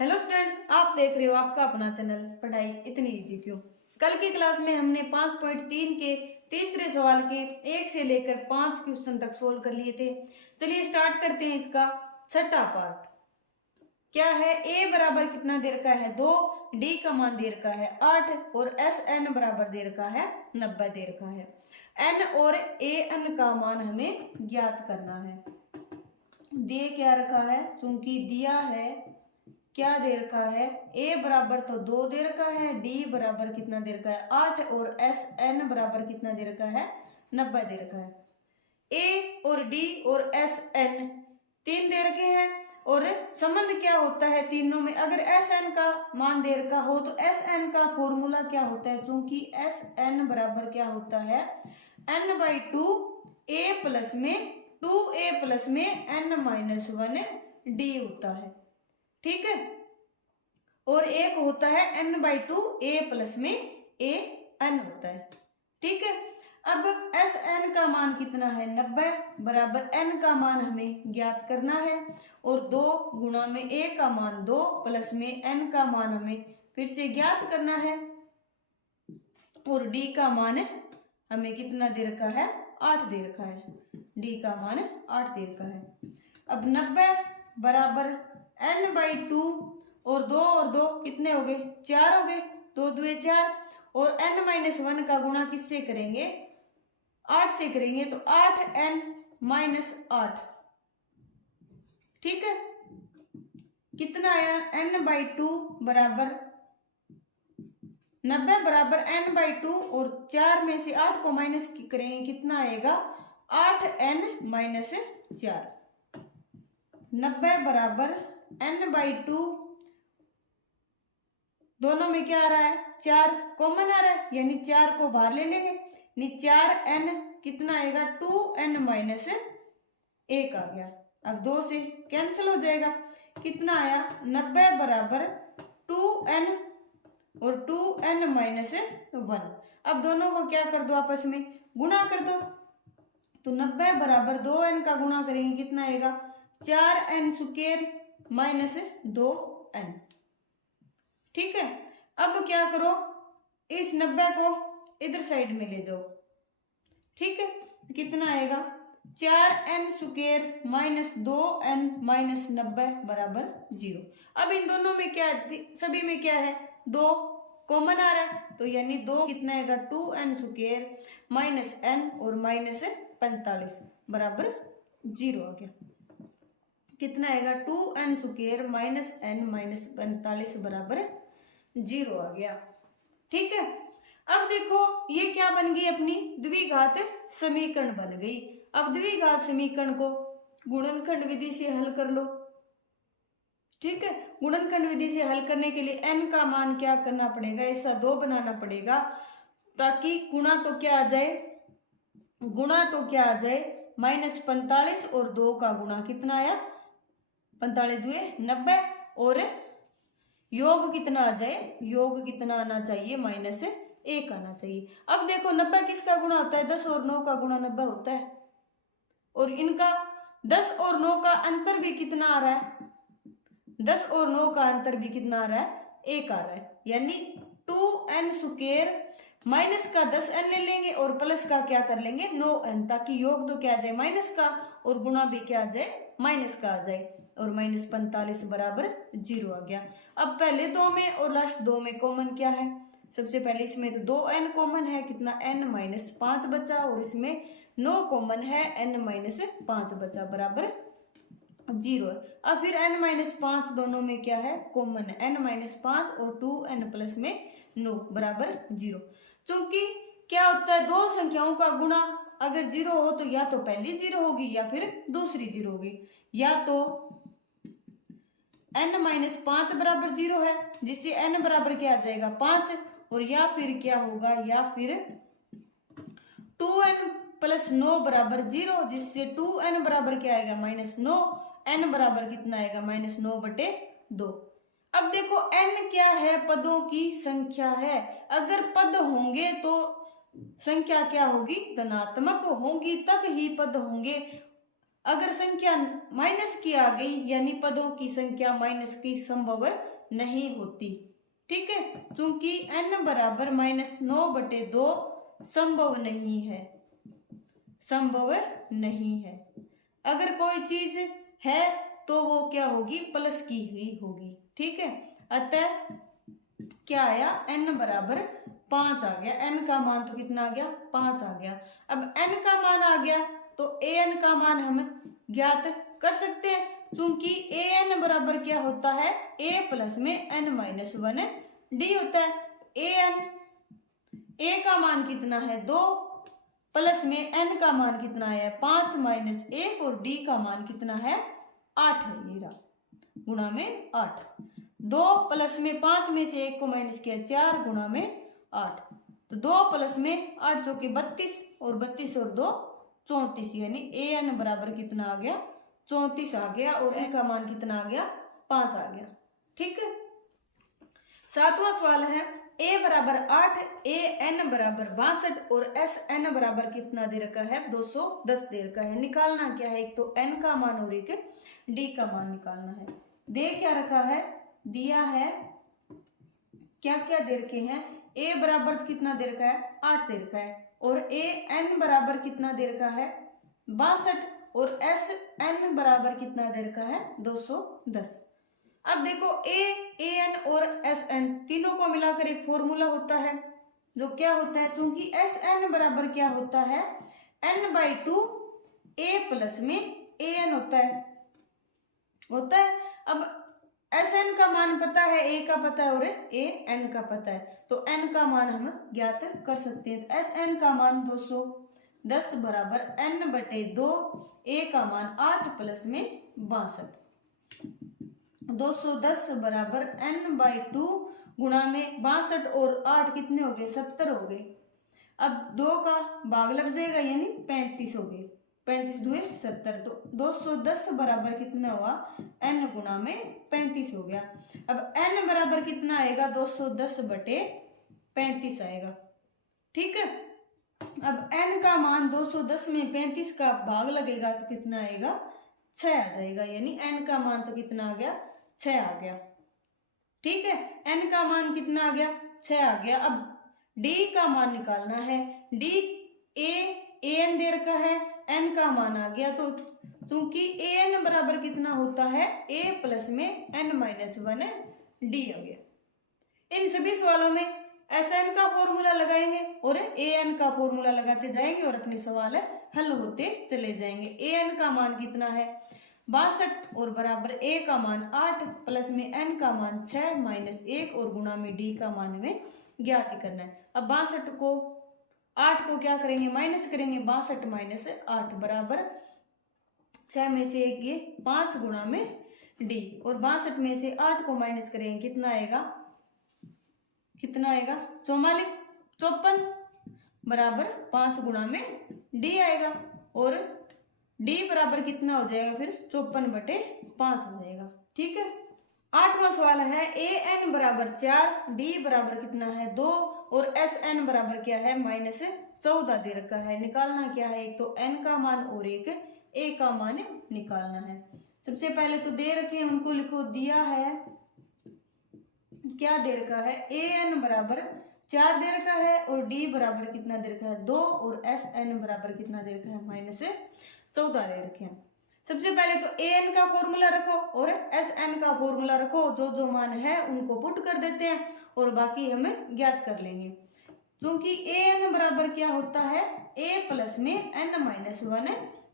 Hello students, आप देख रहे हो आपका अपना चैनल पढ़ाई इतनी इजी क्यों। कल की क्लास में हमने 5.3 के तीसरे सवाल के 1 से लेकर 5 क्वेश्चन तक सोल्व कर लिए थे। चलिए स्टार्ट करते हैं इसका छठा पार्ट। क्या है? ए बराबर कितना दे रखा है 2, डी का मान दे रखा है 8 और एस एन बराबर दे रखा है 90 दे रखा है। एन और ए एन का मान हमें ज्ञात करना है। दे क्या रखा है? चूंकि दिया है क्या दे रखा है, ए बराबर तो 2 दे रखा है, डी बराबर कितना दे रखा है 8 और एस एन बराबर कितना दे रखा है 90 दे रखा है। ए और डी और एस एन तीन दे रखे हैं और संबंध क्या होता है तीनों में? अगर एस एन का मान दे रखा हो तो एस एन का फॉर्मूला क्या होता है? चूंकि एस एन बराबर क्या होता है n/2 ए प्लस में 2a प्लस में n-1 डी होता है, ठीक है। और एक होता है n/2 a प्लस में a n होता है, ठीक है। अब एस एन का मान कितना है 90 बराबर n का मान हमें ज्ञात करना है और 2 गुणा में a का मान 2 प्लस में n का मान हमें फिर से ज्ञात करना है और d का मान हमें कितना दे रखा है 8 दे रखा है, d का मान 8 दे रखा है। अब 90 बराबर n/2 और 2 कितने हो गए 4 हो गए, 2 दुए 4 और n-1 का गुणा किससे करेंगे 8 से करेंगे तो 8n-8, ठीक है। कितना आया n/2 बराबर 90 बराबर n/2 और 4 में से 8 को माइनस करेंगे कितना आएगा 8n-4। 90 बराबर n/2 दोनों में क्या आ रहा है 4 कॉमन आ रहा है, यानी 4 को बाहर ले लेंगे, यानी 4n कितना आएगा 2n-1 आ गया। अब 2 से कैंसिल हो जाएगा, कितना आया 90 बराबर 2n और 2n-1। अब दोनों को क्या कर दो आपस में गुणा कर दो, तो 90 बराबर 2n का गुणा करेंगे कितना आएगा 4n² - 2n, ठीक है। अब क्या करो इस 90 को इधर साइड में ले जाओ, ठीक है। कितना आएगा 4n² - 2n - 90 बराबर 0। अब इन दोनों में क्या सभी में क्या है 2 कॉमन आ रहा है, तो यानी 2 कितना आएगा 2n² - n और -45 बराबर 0 आ गया। कितना आएगा 2n² - n - 45 बराबर 0 आ गया, ठीक है। अब देखो ये क्या बन गई अपनी द्विघात समीकरण बन गई। अब द्विघात समीकरण को गुणनखंड विधि से हल कर लो, ठीक है। गुणनखंड विधि से हल करने के लिए n का मान क्या करना पड़ेगा ऐसा 2 बनाना पड़ेगा, ताकि गुणा तो क्या आ जाए -45 और 2 का गुणा कितना आया 45 दुए 90 और योग कितना आ जाए, योग कितना आना चाहिए -1 आना चाहिए। अब देखो 90 किसका गुणा होता है 10 और 9 का गुणा 90 होता है, और इनका 10 और 9 का अंतर भी कितना आ रहा है 10 और 9 का अंतर भी कितना आ रहा है 1 आ रहा है, यानी 2n² माइनस का 10n ले लेंगे और प्लस का क्या कर लेंगे 9n, ताकि योग तो क्या आ जाए माइनस का और गुणा भी क्या आ जाए माइनस का आ जाए, और -45 बराबर 0 आ गया। अब पहले 2 में और लास्ट 2 में कॉमन क्या है, सबसे पहले इसमें तो 2n कॉमन है, कितना n-5 बचा, और इसमें 9 कॉमन है n-5 बचा बराबर 0 है। अब फिर n-5 दोनों में क्या है कॉमन है, n-5 और 2n प्लस में 9 बराबर 0। चूंकि क्या होता है दो संख्याओं का गुणा अगर 0 हो तो या तो पहली 0 होगी या फिर दूसरी 0 होगी, या तो n-5 बराबर 0 है जिससे n बराबर क्या आ जाएगा 5, और या फिर क्या होगा या फिर 2n + 9 बराबर 0 जिससे 2n बराबर क्या आएगा -9, n बराबर कितना आएगा -9/2। अब देखो n क्या है पदों की संख्या है, अगर पद होंगे तो संख्या क्या होगी धनात्मक होगी, तब ही पद होंगे अगर संख्या माइनस की आ गई यानी पदों की संख्या माइनस की संभव नहीं होती। ठीक है, चूंकि n बराबर -9/2 संभव नहीं है, संभव नहीं है। अगर कोई चीज है तो वो क्या होगी, प्लस की हुई होगी। ठीक है, अतः क्या आया, n बराबर 5 आ गया। n का मान तो कितना आ गया, 5 आ गया। अब n का मान आ गया तो an का मान हम ज्ञात कर सकते हैं, क्योंकि an बराबर क्या होता है, a प्लस में n माइनस 1 d होता है। a का मान कितना है, 2 प्लस में n का मान कितना है, 5 माइनस 1 और d का मान कितना है, 8 है। ये रहा, गुणा में 8। 2 प्लस में 5 में से 1 को माइनस किया, 4 गुणा में 8। तो 2 प्लस में 8 चौके 32 और 32 और 2 34, यानी an बराबर कितना आ गया, 34 आ गया और n का मान कितना आ गया, 5 आ गया। ठीक है, 7वां सवाल है a बराबर 8, an बराबर 62 और sn बराबर कितना दे रखा है, 210 दे रखा है। निकालना क्या है, एक तो n का मान और एक d का मान निकालना है। दे क्या रखा है, दिया है, क्या क्या दे रखे हैं, a बराबर कितना दे रखा है, 8 दे रखा है, और an बराबर कितना दे रखा है, 62, और sn बराबर कितना दे रखा है, 210। अब देखो an और sn तीनों को मिलाकर एक फॉर्मूला होता है, जो क्या होता है, चूंकि sn बराबर क्या होता है, n/2 a प्लस में an होता है। अब sn का मान पता है, a का पता है और an का पता है, तो n का मान हम ज्ञात कर सकते हैं। तो sn का मान 210 बराबर n/2, a का मान 8 प्लस में 62। 210 बराबर n/2 गुणा में 62 और 8 कितने हो गए, 70 हो गए। अब 2 का भाग लग जाएगा यानी 35 हो गए, 35 दुए 70। तो 210 बराबर कितना हुआ, n गुणा में 35 हो गया। अब n बराबर कितना आएगा, 210/35 आएगा। ठीक है, अब n का मान 210 में 35 का भाग लगेगा तो कितना आएगा, 6 आ जाएगा, यानी n का मान तो कितना आ गया, 6 आ गया। ठीक है, n का मान कितना आ गया, 6 आ गया। अब d का मान निकालना है, d an दे रखा है, n का मान आ गया, तो चूंकि an बराबर कितना होता है, a प्लस में n माइनस 1 d आ गया। इन सभी सवालों में sn का फॉर्मूला लगाएंगे और an का फॉर्मूला लगाते जाएंगे और अपने सवाल हल होते चले जाएंगे। an का मान कितना है, 62 और बराबर a का मान 8 प्लस में n का मान 6 माइनस 1 और गुणा में d का मान हमें ज्ञात करना है। अब 62 को 8 को क्या करेंगे, माइनस करेंगे, 62 माइनस 8 बराबर 6 में से 1 ये 5 गुणा में d, और 62 में से 8 को माइनस करेंगे, कितना आएगा, 44, 54 बराबर 5 गुणा में d आएगा, और d बराबर कितना हो जाएगा, फिर 54/5 हो जाएगा। ठीक है, 8वां सवाल है an बराबर 4, d बराबर कितना है, 2 और sn बराबर क्या है, -14 दे रखा है। निकालना क्या है, एक तो n का मान और एक a का मान निकालना है। सबसे पहले तो दे रखे हैं उनको लिखो, दिया है, क्या दे रखा है, an बराबर 4 दे रखा है और d बराबर कितना दे रखा है, 2, और sn बराबर कितना दे रखा है, -14 दे रखे हैं। सबसे पहले तो an का फॉर्मूला रखो और sn का फॉर्मूला रखो, जो जो मान है उनको पुट कर देते हैं और बाकी हमें ज्ञात कर लेंगे। क्योंकि an बराबर क्या होता है, a प्लस में n माइनस 1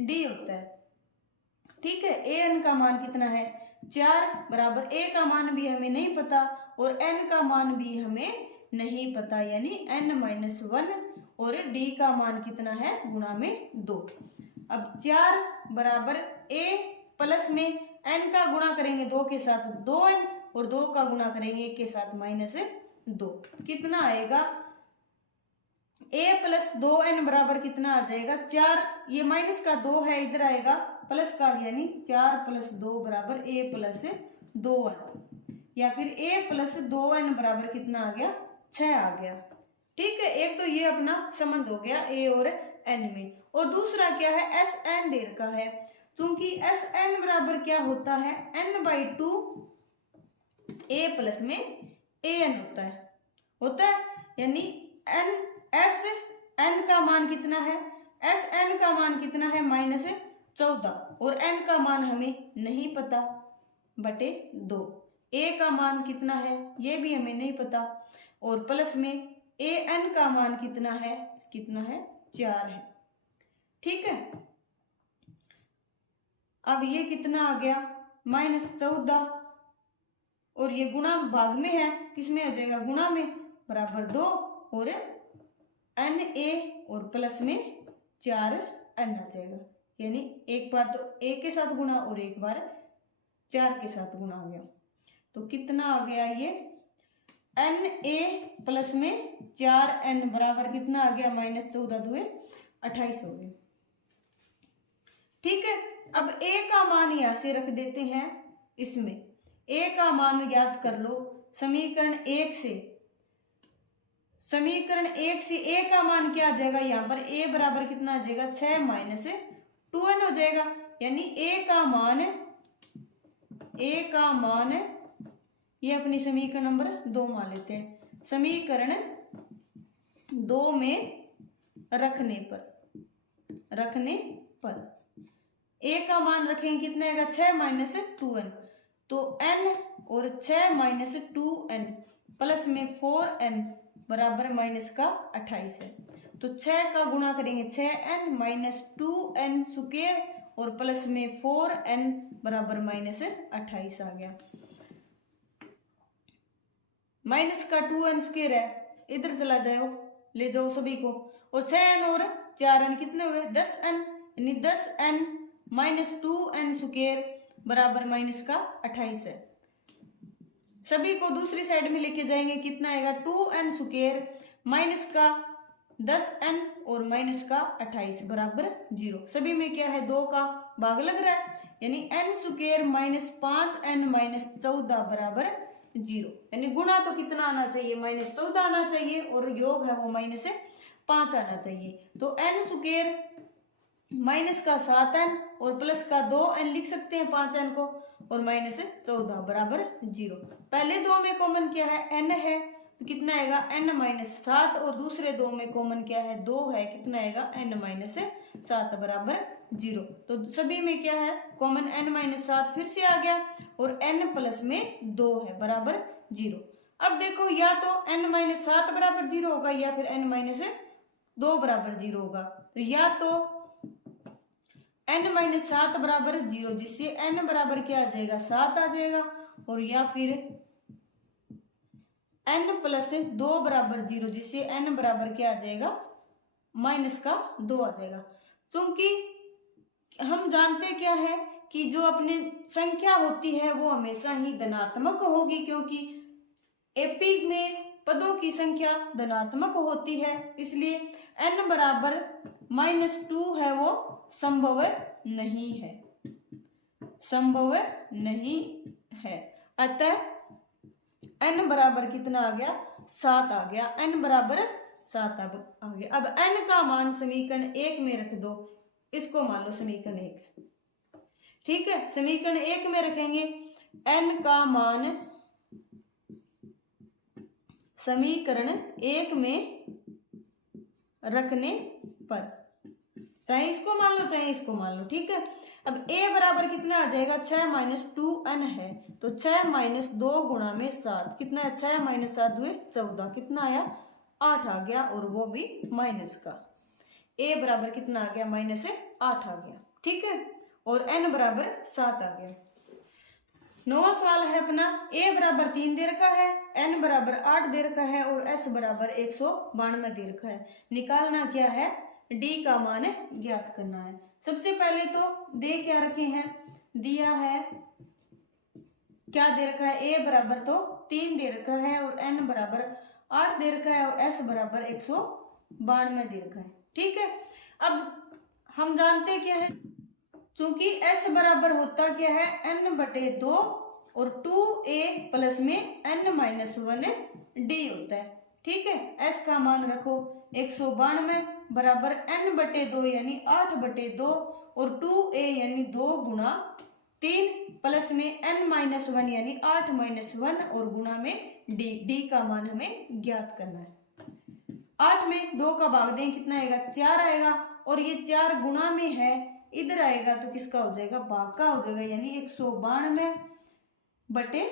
d होता है। ठीक है, an का मान कितना है, 4 बराबर a का मान भी हमें नहीं पता और n का मान भी हमें नहीं पता, यानी n-1 और d का मान कितना है, गुणा में 2। अब 4 बराबर a प्लस में n का गुणा करेंगे 2 के साथ 2n और 2 का गुणा करेंगे 1 के साथ -2, कितना आएगा, a प्लस 2n बराबर कितना आ जाएगा, 4, ये माइनस का 2 है इधर आएगा प्लस का, यानी 4 + 2 बराबर a प्लस 2n, या फिर a प्लस 2n बराबर कितना आ गया, 6 आ गया। ठीक है, एक तो ये अपना संबंध हो गया a और n में, और दूसरा क्या है, sn दे रखा है, चूंकि एस एन बराबर क्या होता है, n/2 a प्लस में ए एन होता है यानी एन एस एन का मान कितना है, एस एन का मान कितना है -14 और एन का मान हमें नहीं पता बटे 2, ए का मान कितना है ये भी हमें नहीं पता और प्लस में ए एन का मान कितना है 4 है। ठीक है, अब ये कितना आ गया -14 और ये गुणा भाग में है, किसमें हो जाएगा गुणा में, बराबर 2 और एन ए और प्लस में 4 एन आ जाएगा, यानी एक बार तो ए के साथ गुणा और एक बार 4 के साथ गुणा आ गया। तो कितना आ गया ये एन ए प्लस में 4 एन बराबर कितना आ गया -14 दुए 28 हो गए। ठीक है, अब ए का मान यहां से रख देते हैं, इसमें ए का मान याद कर लो समीकरण 1 से, समीकरण 1 से ए का मान क्या आ जाएगा, यहाँ पर ए बराबर कितना आ जाएगा 6 - 2n हो जाएगा, यानी ए का मान ये अपनी समीकरण नंबर 2 मान लेते हैं, समीकरण 2 में रखने पर ए का मान रखेंगे कितना आएगा 6 - 2n, तो n और 6 - 2n प्लस में 4n बराबर माइनस का 28 है, तो 6 का गुणा करेंगे 6n - 2n स्क्वायर और प्लस में 4n बराबर -28 आ गया, माइनस का 2n स्क्वायर है इधर चला जाओ, ले जाओ सभी को, और 6n और 4n कितने हुए 10n, यानी 10n - 2n स्क्वायर बराबर माइनस का 28 है। सभी को दूसरी साइड में लेके जाएंगे, कितना आएगा 2n स्क्वायर माइनस का 10n और माइनस का 28 बराबर 0। सभी में क्या है 2 का भाग लग रहा है, यानी n स्क्वायर -5n - 14 बराबर 0, यानी गुणा तो कितना आना चाहिए -14 आना चाहिए और योग है वो -5 आना चाहिए। तो n स्क्वायर माइनस का 7n और प्लस का 2n लिख सकते हैं 5n को, और -14 बराबर 0। पहले 2 में कॉमन क्या है n है, तो कितना आएगा n - 7 और दूसरे 2 में कॉमन क्या है 2 है, कितना आएगा n - 7 बराबर 0। तो सभी में क्या है कॉमन n - 7 फिर से आ गया और n प्लस में 2 है बराबर 0। अब देखो या तो n - 7 बराबर 0 होगा या फिर n - 2 बराबर 0 होगा, तो या तो n - 7 बराबर 0 जिससे n बराबर क्या आ जाएगा 7 आ जाएगा, और या फिर n प्लस 2 बराबर 0 जिससे n बराबर क्या आ जाएगा -2 आ जाएगा। क्योंकि हम जानते क्या है कि जो अपनी संख्या होती है वो हमेशा ही धनात्मक होगी, क्योंकि एपी में पदों की संख्या धनात्मक होती है, इसलिए n बराबर -2 है वो संभव नहीं है। अतः n बराबर कितना आ गया 7 आ गया, n बराबर 7 आ गया। अब n का मान समीकरण 1 में रख दो, इसको मान लो समीकरण 1, ठीक है, समीकरण 1 में रखेंगे n का मान समीकरण 1 में रखने पर, चाहे इसको मान लो चाहे इसको मान लो, ठीक है। अब a बराबर कितना आ जाएगा 6 - 2n है, तो 6 - 2 गुणा में 7 कितना है 6 - 7 हुए 14, कितना आया 8 आ गया, और वो भी माइनस का। a बराबर कितना आ गया -8 आ गया, ठीक है, और n बराबर 7 आ गया। 9वां सवाल है अपना, a बराबर 3 दे रखा है, n बराबर 8 दे रखा है और s बराबर 192 दे रखा है। निकालना क्या है, d का मान ज्ञात करना है। सबसे पहले तो दे क्या रखे हैं, दिया है क्या दे रखा है, a बराबर तो 3 दे रखा है और n बराबर 8 दे रखा है और s बराबर 192 दे रखा है, ठीक है। अब हम जानते क्या है, चूंकि s बराबर होता क्या है n/2 और 2a प्लस में n - 1 d होता है, ठीक है। s का मान रखो 192 बराबर n/2 यानी 8/2 और 2a यानी 2 गुणा 3 प्लस में n-1 यानी 8-1 और गुणा में d का मान हमें ज्ञात करना है। 8 में 2 का भाग दें कितना आएगा, 4 आएगा, और ये 4 गुणा में है, इधर आएगा तो किसका हो जाएगा, भाग का हो जाएगा, यानी 192 बटे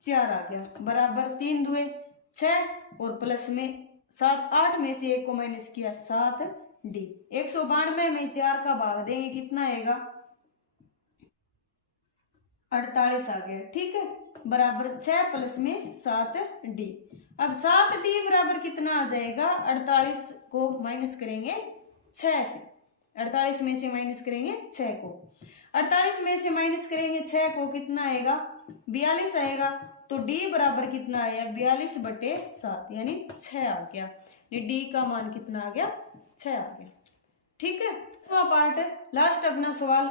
4 आ गया, बराबर 3 दुए 6 और प्लस में 7, 8 में से 1 को माइनस किया 7d। 192 में 4 का भाग देंगे कितना आएगा, 48 आ गया, ठीक है, बराबर 6 प्लस में 7d। अब 7d बराबर कितना आ जाएगा, 48 को माइनस करेंगे 6 से, 48 में से माइनस करेंगे 6 को, 48 में से माइनस करेंगे 6 को कितना आएगा, 42 आएगा। तो d बराबर कितना आया, 42 बटे 7 यानी 6 आ गया। d का मान कितना आ गया, 6 आ गया, ठीक है। 10वां पार्ट लास्ट अपना सवाल,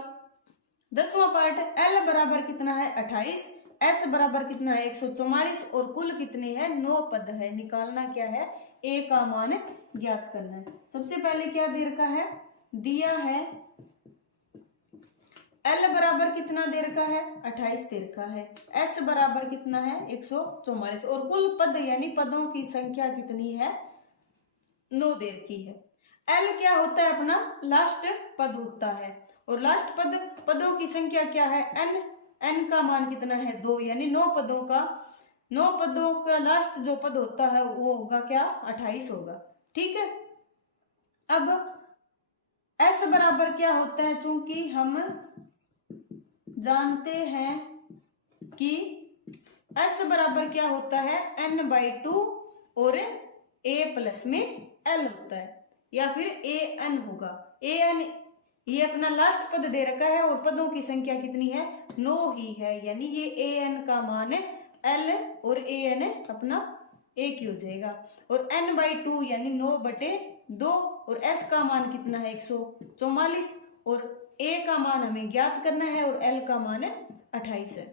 10वां पार्ट, l बराबर कितना है 28, s बराबर कितना है 144 और कुल कितने हैं 9 पद है, निकालना क्या है, a का मान ज्ञात करना है। सबसे पहले क्या दे रखा है, दिया है l बराबर कितना दे रखा है 28 दे रखा है, s बराबर कितना है 144 और कुल पद यानी पदों की संख्या कितनी है 9 दे रखी है। l क्या होता है, अपना लास्ट पद होता है, और लास्ट पदों की संख्या क्या है n का मान कितना है 2, यानी 9 पदों का लास्ट जो पद होता है वो होगा क्या 28 होगा, ठीक है। अब s बराबर क्या होता है, चूंकि हम जानते हैं कि s बराबर क्या होता है n/2 और a प्लस में l होता है, या फिर an होगा, an ये अपना लास्ट पद दे रखा है और पदों की संख्या कितनी है 9 ही है, यानी ये an का मान l और an अपना एक ही हो जाएगा, और n/2 यानी 9/2 और s का मान कितना है 144 और a का मान हमें ज्ञात करना है और l का मान 28 है।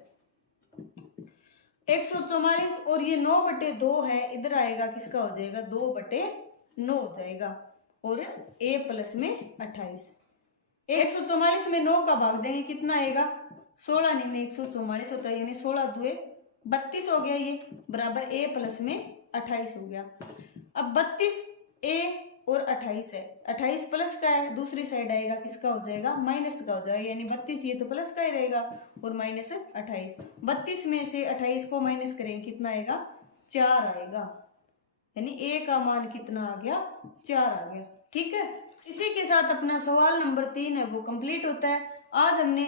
144 और ये 9/2 है, इधर आएगा किसका हो जाएगा 2/9 हो जाएगा, और a प्लस में 28। 144 में 9 का भाग देंगे कितना आएगा, 16 नहीं में 144 होता है, यानी 16 दुए 32 हो गया, ये बराबर a प्लस में 28 हो गया। अब 32 a और 28 है, 28 प्लस का है, दूसरी साइड आएगा किसका हो जाएगा माइनस का हो जाएगा, यानी 32 ये तो प्लस का ही रहेगा और माइनस 28। 32 में से 28 को माइनस करेंगे कितना आएगा 4 आएगा, यानी a का मान कितना आ गया 4 आ गया, ठीक है। इसी के साथ अपना सवाल नंबर 3 है वो कंप्लीट होता है। आज हमने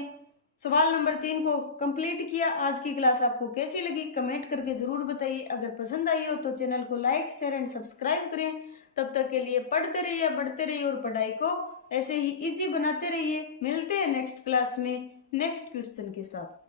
सवाल नंबर 3 को कंप्लीट किया। आज की क्लास आपको कैसी लगी कमेंट करके जरूर बताइए। अगर पसंद आई हो तो चैनल को लाइक शेयर एंड सब्सक्राइब करें। तब तक के लिए पढ़ते रहिए, बढ़ते रहिए और पढ़ाई को ऐसे ही इजी बनाते रहिए। मिलते हैं नेक्स्ट क्लास में नेक्स्ट क्वेश्चन के साथ।